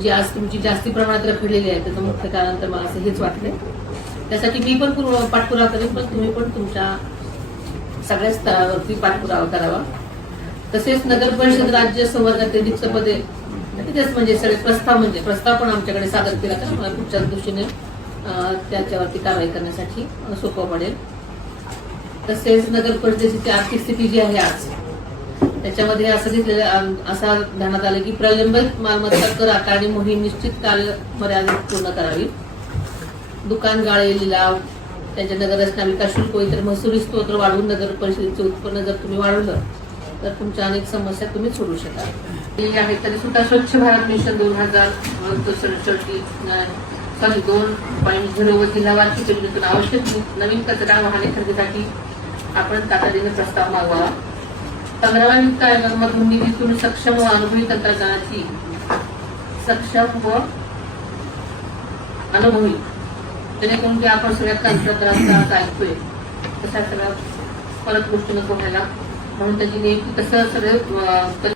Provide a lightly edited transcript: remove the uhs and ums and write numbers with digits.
जी आज तुमची जास्ती प्रमाणात रखडलेली आहे त्याचं मुख्य कारण तर मला असं हेच वाटतंय. त्यासाठी मी पण पाठपुरावा करेन, पण तुम्ही पण तुमच्या सगळ्या स्तरावरती पाठपुरावा करावा. तसेच नगर परिषद राज्य संवर्गात रिक्त पदे तिथेच म्हणजे सगळे प्रस्ताव पण आमच्याकडे सादर केला तर मला पुढच्या दृष्टीने त्याच्यावरती कारवाई करण्यासाठी सोपं पडेल. तसेच नगर परिषदेची आर्थिक स्थिती जी आहे आज त्याच्यामध्ये असं दिसलेलं असा ध्यानात आलं की प्रलंबित मालमत्ता कर आकारणी मोहीम निश्चित कालमर्यादेत पूर्ण करावी. दुकान गाळे लिलाव त्यांच्या नगररचना विकास शुल्क इतर महसुली स्तोत्र वाढवून नगर परिषदेचे उत्पन्न जर तुम्ही वाढवलं तर तुमच्या अनेक समस्या तुम्ही सोडू शकाल. हे आहे तरी सुद्धा स्वच्छ भारत मिशन 2.0 व जिल्हा वार्षिक योजनेतून आवश्यक नवीन कचरा वाहने खरेदीसाठी आपण तातडीने प्रस्ताव मागवावा. 15व्या वित्त आयोगामधून निधीतून सक्षम व अनुभवी तंत्रज्ञानाची जेणेकरून की आपण सगळ्या तंत्रज्ञानाचा ऐकतोय तशा सगळ्या परत गोष्टी नको व्हायला म्हणून त्याची नेमकी कसं सगळं